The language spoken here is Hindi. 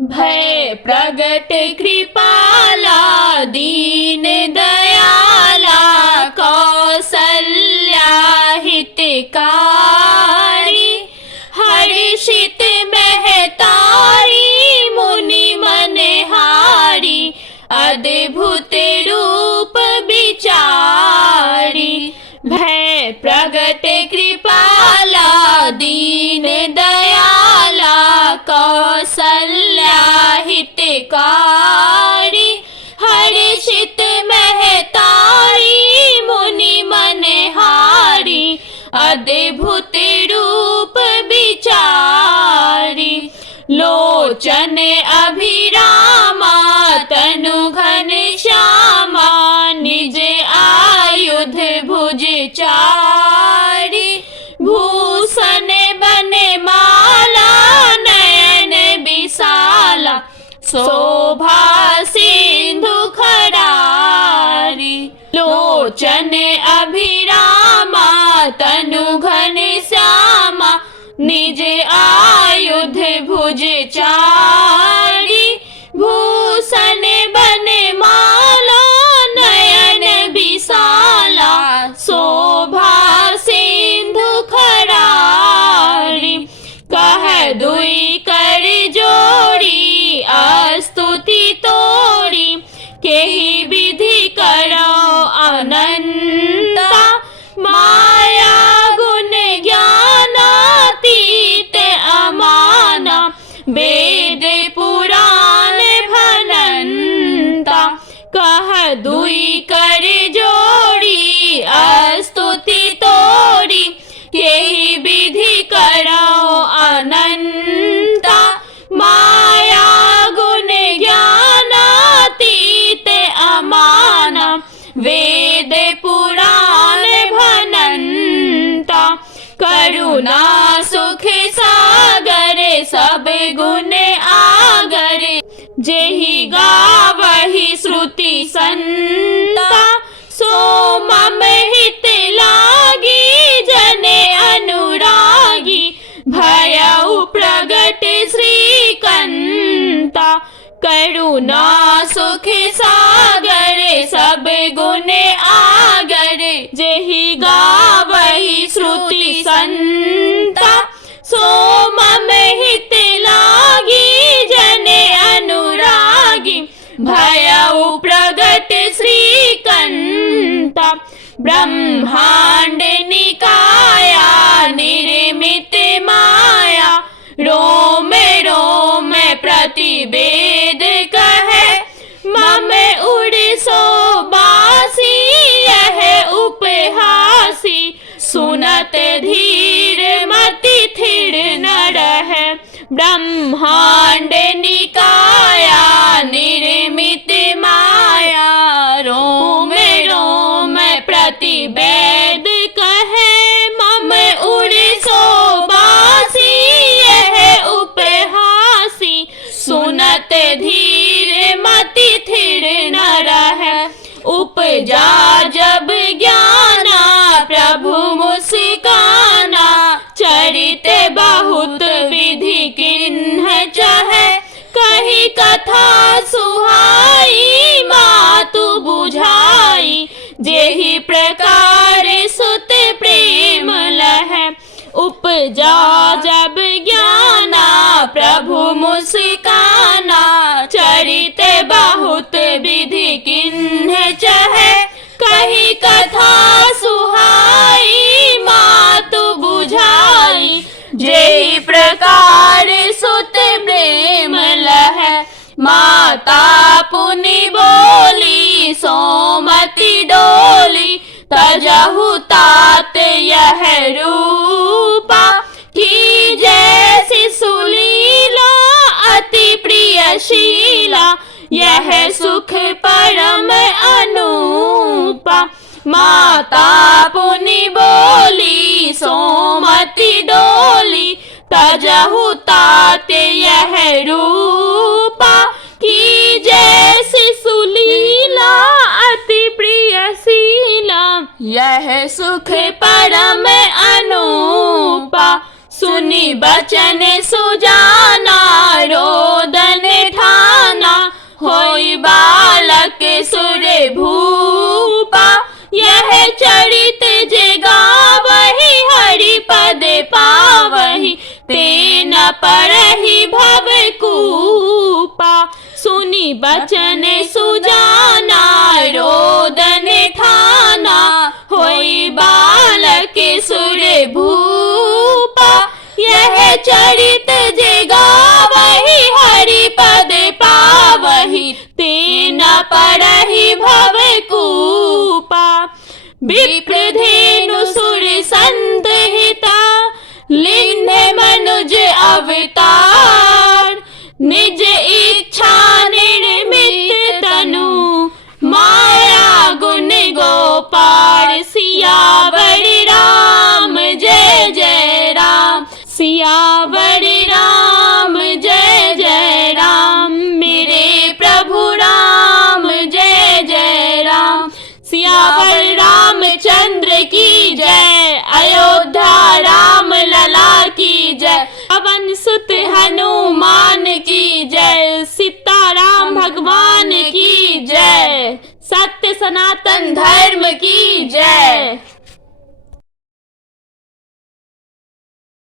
भय प्रगट कृपाला दीन दयाला कौसल्या हितकारी हर्षित महतारी मुनि मनहारी अद्भुत रूप विचारी। भय प्रगट कृपाला दीन दयाला कौसल्या हितकारी हर्षित महतारी मुनि मनहारी अद्भुत रूप विचारी। लोचन अभिरामा तनु घन श्यामा निज आयुध भुज चारी भूषण बन माला नयन विशाला शोभा सिंधु खरारी। लोचन अभिरामा तनु घन श्यामा निज आयुध भुज चारी भूषण बन माला नयन विशाला शोभा सिंधु खरारी। कह दुई कर जोड़ी स्तुति तोड़ी केहि विधि करो अनंता माया गुण ज्ञानातीत अमाना वेद पुराण भनंता। कह दुई कर जोड़ी स्तुति तोड़ी केहि विधि करो अनंता माया गुण ज्ञानातीत अमाना वेद पुराण भनंता। करुणा सुख सागर सब गुण आगर जेहि गावहि श्रुति संता सो मम हित लागी जन अनुरागी भयउ प्रगट श्रीकंता। करुणा सुख सागर सब गुण आगर जेहि गावहि श्रुति संता सो मम हित लागी जन अनुरागी भयउ प्रगट श्रीकंता। ब्रह्मांड निकाया निर्मित माया रोम रोम प्रतिवेद कहे मम उड़ सो बासी यह उपहासी सुनत धीर मति थिर न रहे। ब्रह्मांड निकाया निर्मित माया रोम रोम प्रतिवेद कहे मम उड़ सो बासी यह उपहासी सुनत धीर मति थिर न रहे। उपजा जब ज्ञाना प्रभु मुस्काना चरित बहुत विधि किन्ह चाहे कही कथा सुहाई मातु बुझाई जेहि प्रकार सुत प्रेम लहै। उपजा जब ज्ञाना प्रभु मुस्काना चरित बहुत विधि किन्ह चाहे कही कथा सुहाई मातु बुझाई जेहि प्रकार सुत प्रेम लहै। माता पुनि बोली सोमति डोली तजहु तात यह रूपा की जैसी सुलीला अति प्रियशीला यह सुख परम अनूपा। माता पुनि बोली सोमति डोली तजहु तात यह रूपा की जैसी सुलीला अति प्रियशीला यह सुख परम अनूपा। सुनी बचन सुजाना रोदन पावहि, तेन परहि भव कूपा। सुनि बचन सुजाना, रोदन ठाना, होई बालक सुर भूपा। यह चरित जे गावहि, हरि पद पावहि, तेन परहि भव कूपा। विप्रधेनु सुर संत हिता, लिन्ह मनुज अवतार। निज इच्छा निर्मित तनु, माया गुण गोपाल। सियावर राम जय जय राम, सियावर राम जय जय राम। मेरे प्रभु राम जय जय राम। सियावर रामचंद्र की जय, अयोध्या राम लला की जय। पवन सुत हनुमान की जय, सीताराम भगवान की जय। सत्य सनातन धर्म की जय।